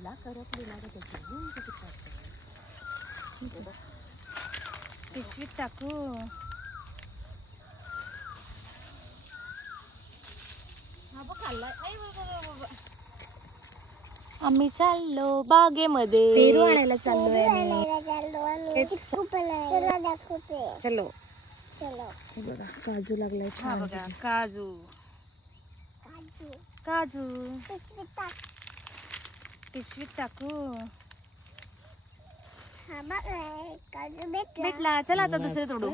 तुला करपली ना त्याची. पिशवीत टाकू. हा बघ खाल्लाय. आई बाबा बाबा आम्ही चाललो बागेमध्ये. पेरू आणायला चाललोय चलो. बघा काजू लागलाय हा छान बघा काजू. काजू. पिशवीत टाकू. भेटला. चला आता दुसरे तोडू.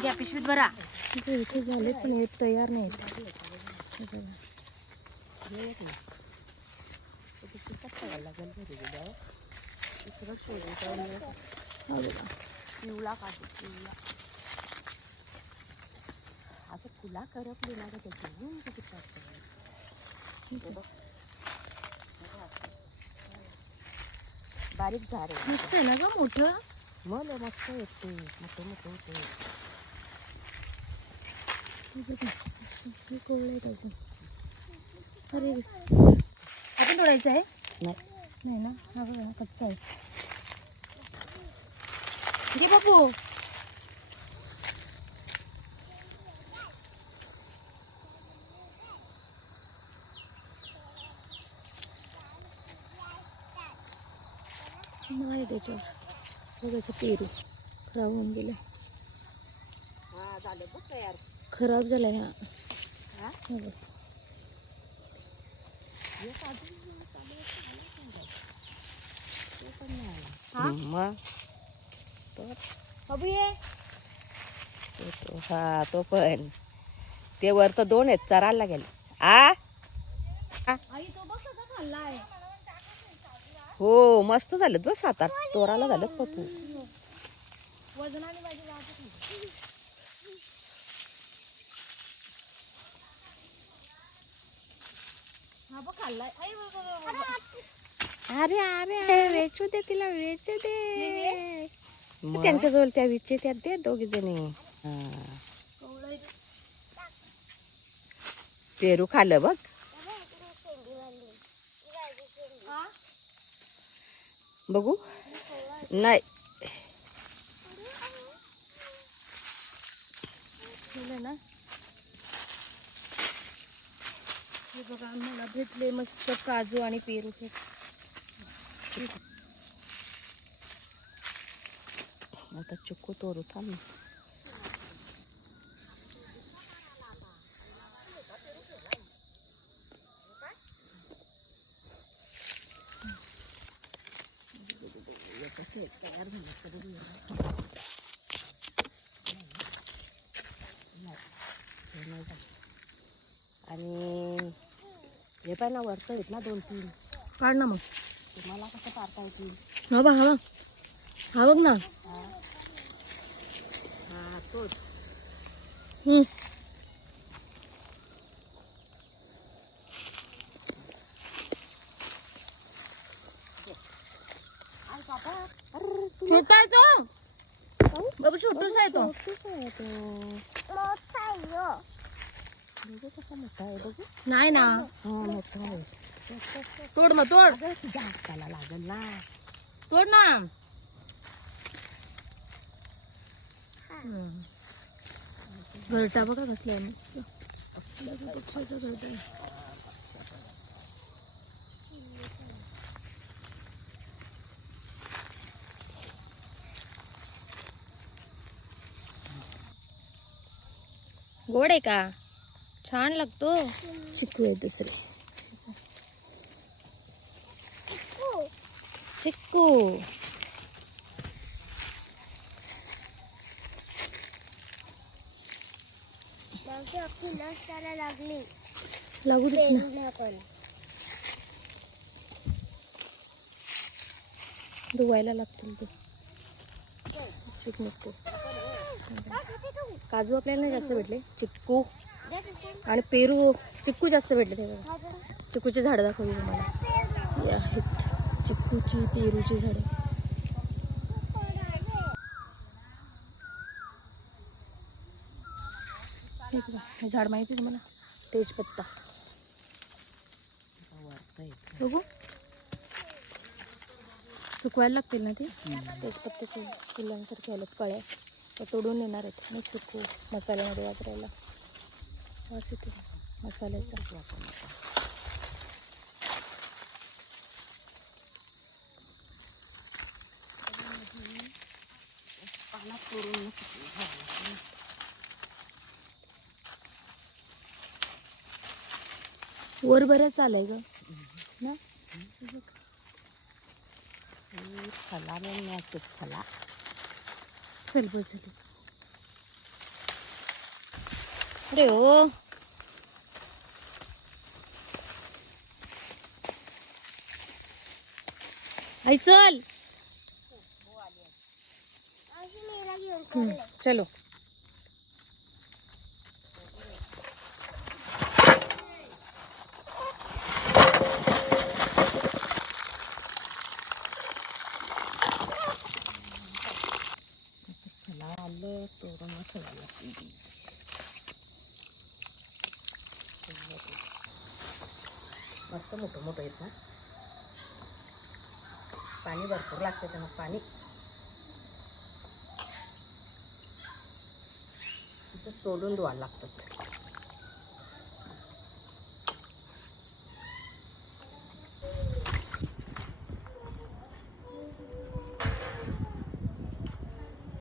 घ्या पिशवीत भरा. इथे इथे झाले पण हे तयार नाहीत. हे बघा. हा बघा पिवळा काजू पिवळा आता तुला करपली ना त्याची गुण किती टाकते. हे बघ. बारीक झाड आहे. आहे ना ग मोठं? मग लय मस्त येते. मोठं मोठं होते. कोवळं अरे आपण तोडायचं आहे? नाही. नाही ना? हा बघा कच्चा आहे. घे बापू. नाही त्याच्यावर. बघायचं पेरू खराब होऊन गेलं. हा झालं बघ तयार. खराब झालाय हा. तो तो हा तो पण. ते वर तर दोन आहेत चरायला गेले आ? आई तो बघ कसा खाल्लाय. हो मस्त झालं बस सात आठ तोराला झालं पप्पू. हा. अरे अरे वेचू दे तिला वेचू दे त्यांच्याजवळ त्या विचे त्यात दे दोघी जणी. पेरू खाल्लं बघ बघू. नाही. ना? हे बघा आम्हाला भेटले मस्त काजू आणि पेरू हे. आता चिक्कू तोरू थांब. आणि हे पण ना वरतं आहेत ना दोन तीन. काढ ना मग. तुम्हाला कसं पारता येतील? हा बघ हा बघ. हा बघ ना. हा तोच. छोटा आहे तो. बाबू छोटूच आहे तो. कसा मोठा आहे बघू नाही ना. हा मोठा आहे तोड मग तोड. अगं तुझ्या हाताला लागल ना. तोड ना घरटा बघा कसला आहे. घरटा गोड आहे का? छान लागतो. चिकू आहे दुसरे. चिक्कू लागू देत ना. धुवायला लागतील ते. चिक निघते काजू आपल्याला नाही जास्त भेटले. चिक्कू आणि पेरू चिक्कू जास्त भेटले ते बघा. झाडं दाखवली तुम्हाला. या आहेत चिक्कूची पेरूची झाडं. हे हे झाड माहिती आहे तुम्हाला? तेजपत्ता. बघू. सुकवायला लागतील ना ते? तेजपत्त्याचे फुलांसारखे आलेत कळ्या तोडून येणार आहेत आणि सुकू मसाल्यामध्ये वापरायला. वास येते मसाल्याचा. वर बरंच आलंय ग. ना? चल बस झाली अरे हो आई चल हम्म, चलो मस्त मोठं मोठं येतं पाणी भरपूर लागतं त्यानं पाणी. असं चोलून धुवायला लागतात